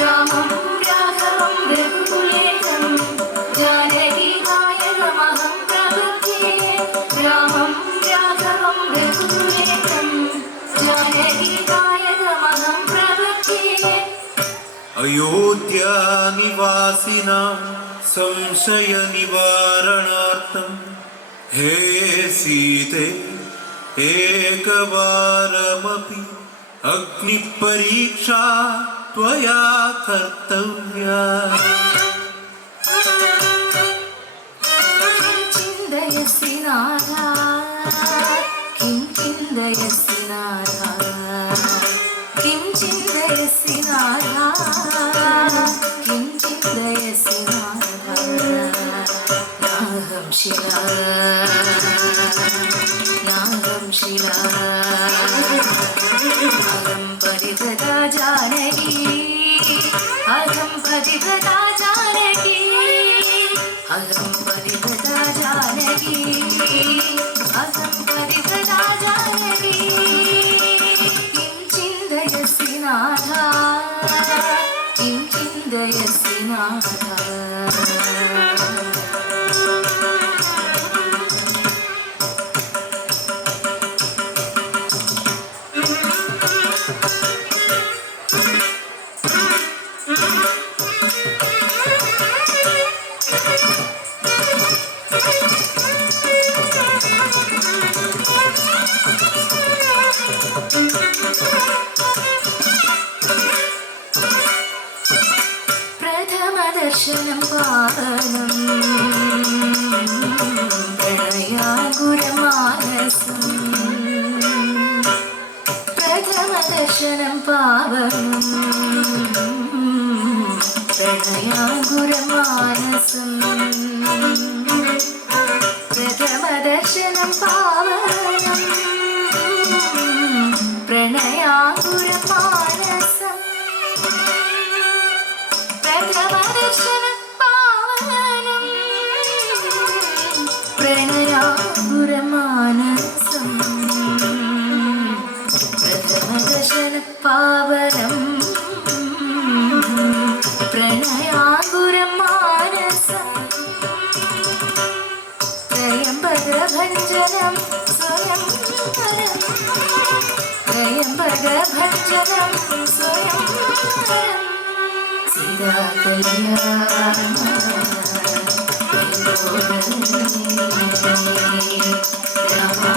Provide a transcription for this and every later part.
रामं राघवं रघुकुलेशं जानकीकायकमहं प्रपद्ये रामं राघवं रघुकुलेशं जानकीकायकमहं प्रपद्ये अयोध्या निवासिनां संशय निवारणार्थं हे सीते एकवारमपि अग्निपरीक्षा त्वया कर्तव्या। चिन्तयसि नाथा किं चिन्तयसि नाथा किं चिन्तयसि नाथा किं चिन्तयसि नाथा नाहं शिला नाहं शिला अहं परिवृता जानकी अहं परिवृता जानकी अहं परिवृता जानकी अहं परिवृता जानकी किं चिन्तयसि नाथा किं चिन्तयसि नाथा प्रथमदर्शनं पावनं प्रणयाकुरमानसं प्रथमदर्शनं पावनं प्रणयाकुरमानसं प्रथमदर्शनं पावनं प्रणयाकुरमानसं प्रथमदर्शनं पावनं प्रणयाकुरमानसं प्रथमदर्शनं पावनं प्रणयाकुरमानसं त्र्यम्बकभञ्जनं स्वयंवरं त्र्यम्बकभञ्जनं स्वयंवरं सीता कल्याण रामा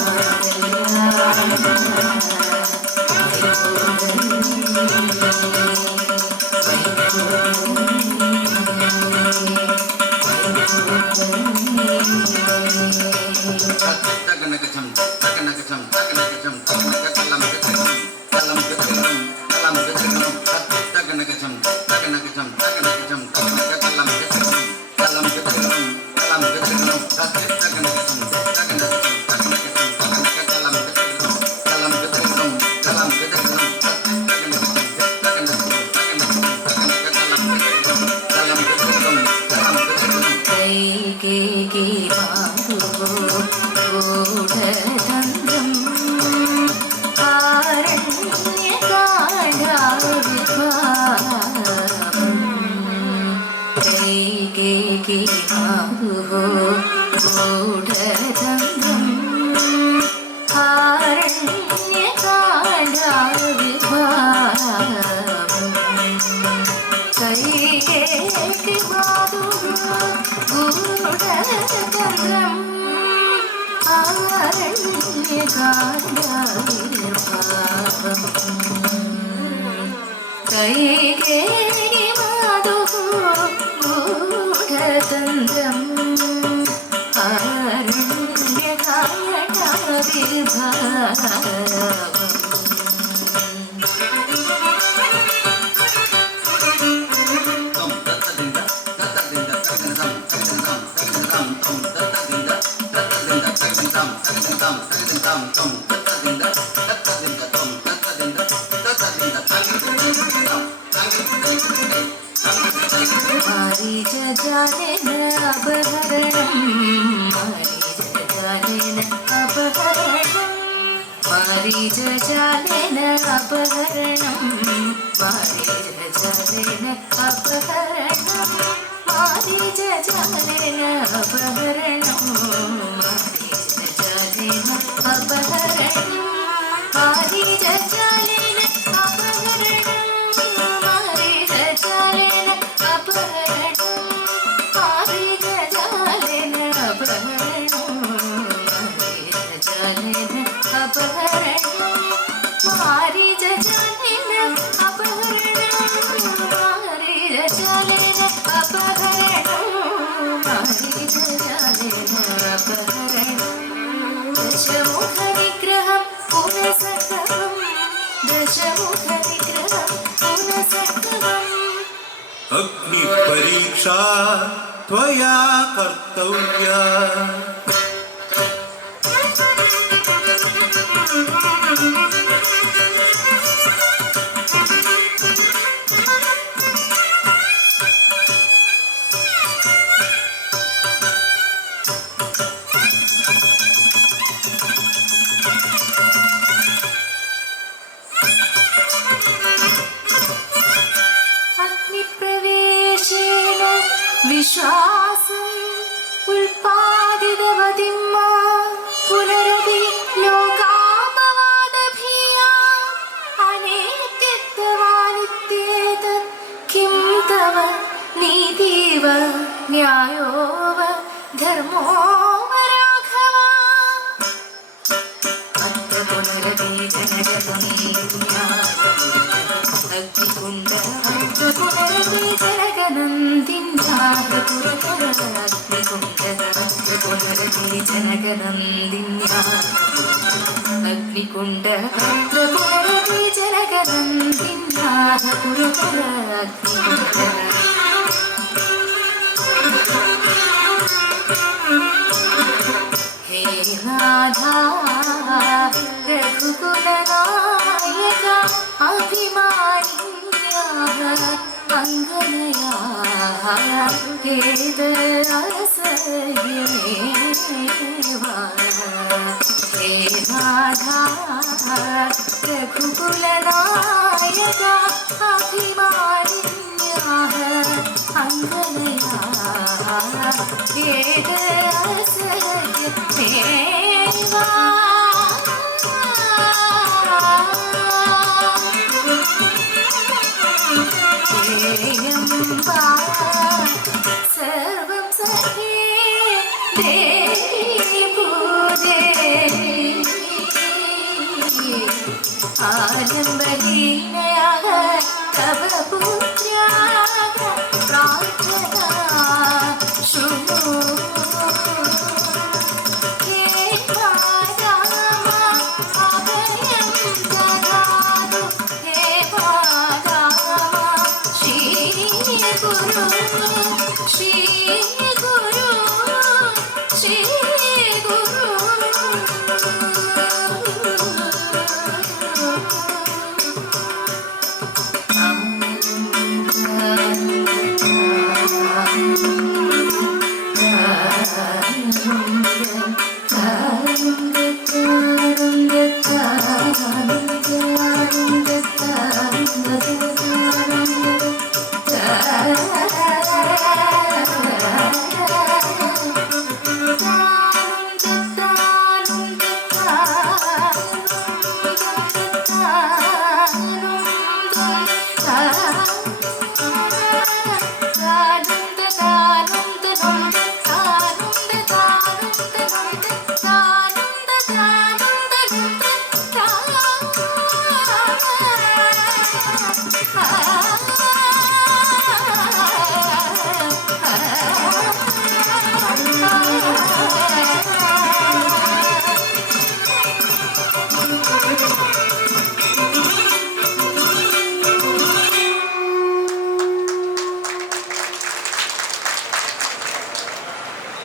മാരീചജാലേന അപഹരണം മാരീചജാലേന അപഹരണം മാരീചജാലേന അപഹരണം മാരീചജാലേന അപഹരണം മാരീചജാലേന അപഹരണം മാരീചജാലേന അപഹരണം മാരീചജാലേന അപഹരണം മാരീചജാലേന അപഹരണം മാരീചജാലേന അപഹരണം മാരീചജാലേന അപഹരണം ദശമുഖനിഗ്രഹം പുനഃസംഗമം ദശമുഖനിഗ്രഹം പുനഃസംഗമം अग्निपरीक्षा त्वया कर्तव्या അഗ്നിപ്രവേശേന വിശ്വാസം ഉൽപാദിതവതിം പുനരപി ലോകാപവാദഭിയാ അനേത്യത്വവാനിത്യേതത് കിം തവ നീതിവ ന്യായോ വ ധർമ്മോ വ രാഘവ അത്ര പുനരപി അഗ്നികുണ്ഡ ഹേ നാഥ രഘുകുലനായക അഭിമാനിന്യാഹ അംഗനയാ ഹേ നാഥ രഘുകുലനായക അഭിമാനിന്യാഹ അംഗനയാ സർവം സഖേ ദേവി ഭൂദേവി ആലംബഹീനയായ തവ പുത്ര്യായ പ്രാർത്ഥന ശൃണു